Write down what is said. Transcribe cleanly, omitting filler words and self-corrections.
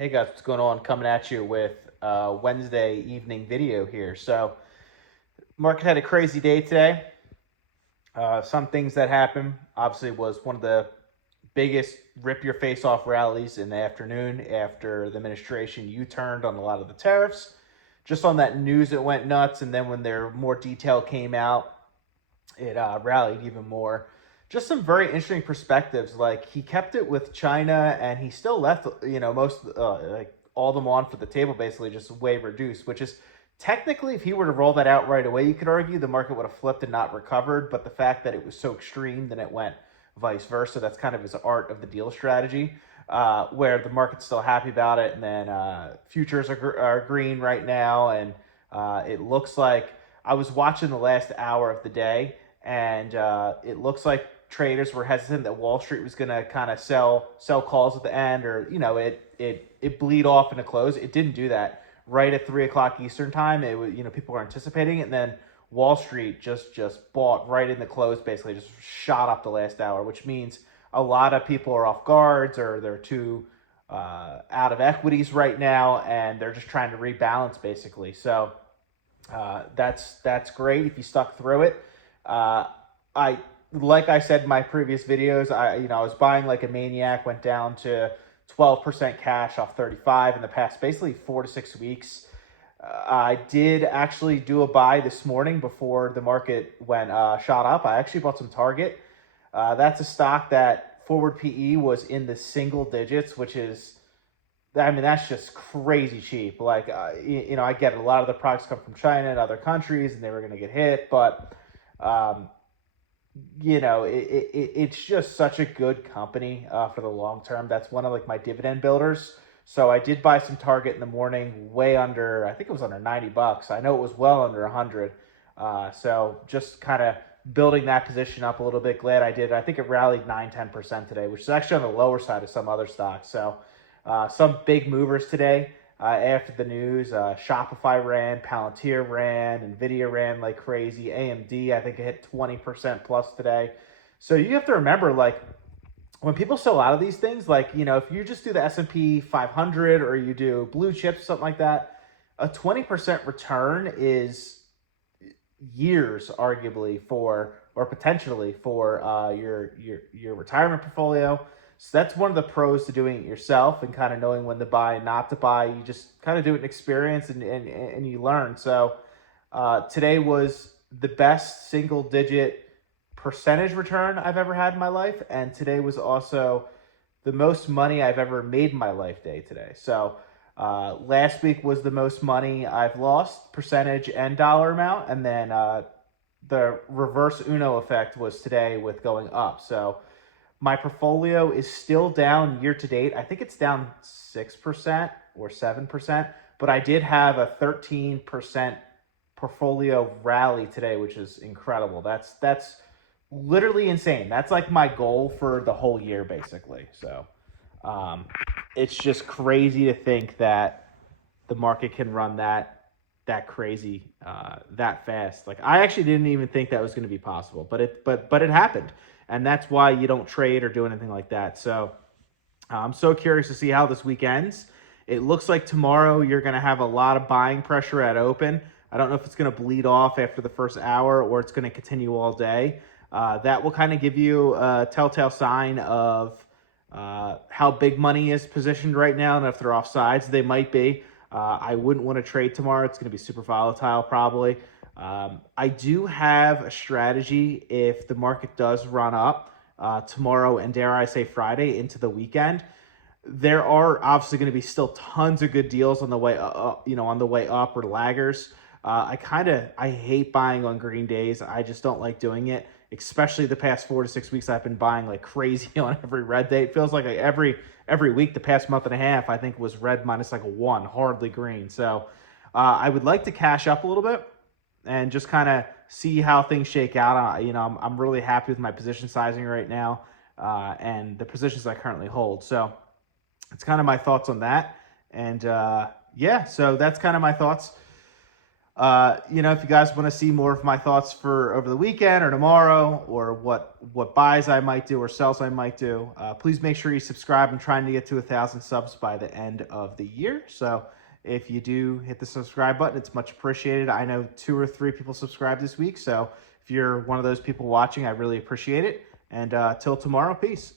Hey guys, what's going on? Coming at you with Wednesday evening video here. So, market had a crazy day today. Some things that happened obviously was one of the biggest rip your face off rallies in the afternoon after the administration U-turned on a lot of the tariffs. Just on that news, it went nuts, and then when there more detail came out, it rallied even more. Just some very interesting perspectives. Like he kept it with China, and he still left, most like all them on for the table, basically just way reduced. Which is technically, if he were to roll that out right away, you could argue the market would have flipped and not recovered. But the fact that it was so extreme, then it went vice versa. That's kind of his art of the deal strategy, where the market's still happy about it, and then futures are green right now, and it looks like I was watching the last hour of the day, and it looks like traders were hesitant that Wall Street was going to kind of sell calls at the end, or it bleed off in a close. It didn't do that. Right at 3 o'clock Eastern time, it was people were anticipating it, and then Wall Street just bought right in the close, basically just shot up the last hour, which means a lot of people are off guards or they're too out of equities right now, and they're just trying to rebalance basically. So that's great if you stuck through it. I like I said in my previous videos, I was buying like a maniac, went down to 12% cash off 35 in the past basically 4 to 6 weeks. I did actually do a buy this morning before the market went shot up. I actually bought some Target. That's a stock that forward PE was in the single digits, which is, I mean, that's just crazy cheap. Like, I get it. A lot of the products come from China and other countries, and they were going to get hit, but it's just such a good company for the long term. That's one of like my dividend builders. So I did buy some Target in the morning, way under, I think it was under $90. I know it was well under 100. So just kind of building that position up a little bit. Glad I did. I think it rallied 9-10% today, which is actually on the lower side of some other stocks. So some big movers today. After the news, Shopify ran, Palantir ran, Nvidia ran like crazy. AMD, I think it hit 20% plus today. So you have to remember, like, when people sell out of these things, like, if you just do the S&P 500 or you do blue chips, something like that, a 20% return is years, arguably, or potentially for your retirement portfolio. So that's one of the pros to doing it yourself and kind of knowing when to buy and not to buy. You just kind of do it in experience, and you learn. So today was the best single digit percentage return I've ever had in my life. And today was also the most money I've ever made in my life day today. So last week was the most money I've lost, percentage and dollar amount. And then the reverse Uno effect was today with going up. So my portfolio is still down year to date. I think it's down 6% or 7%, but I did have a 13% portfolio rally today, which is incredible. That's literally insane. That's like my goal for the whole year, basically. So it's just crazy to think that the market can run that crazy that fast. Like, I actually didn't even think that was going to be possible, but it happened, and that's why you don't trade or do anything like that. So I'm so curious to see how this week ends. It looks like tomorrow you're going to have a lot of buying pressure at open. I don't know if it's going to bleed off after the first hour or it's going to continue all day. That will kind of give you a telltale sign of how big money is positioned right now, and if they're off sides, they might be. I wouldn't want to trade tomorrow. It's going to be super volatile probably. I do have a strategy if the market does run up tomorrow and, dare I say, Friday into the weekend. There are obviously going to be still tons of good deals on the way up, on the way up, or laggers. I hate buying on green days. I just don't like doing it, especially the past 4 to 6 weeks. I've been buying like crazy on every red day. It feels like every week the past month and a half, I think, was red minus like a 1, hardly green. So I would like to cash up a little bit and just kind of see how things shake out. I'm really happy with my position sizing right now and the positions I currently hold. So it's kind of my thoughts on that. And so that's kind of my thoughts. If you guys want to see more of my thoughts for over the weekend or tomorrow, or what buys I might do or sells I might do, please make sure you subscribe. I'm trying to get to 1,000 subs by the end of the year. So if you do hit the subscribe button, it's much appreciated. I know 2 or 3 people subscribed this week. So if you're one of those people watching, I really appreciate it. And till tomorrow, peace.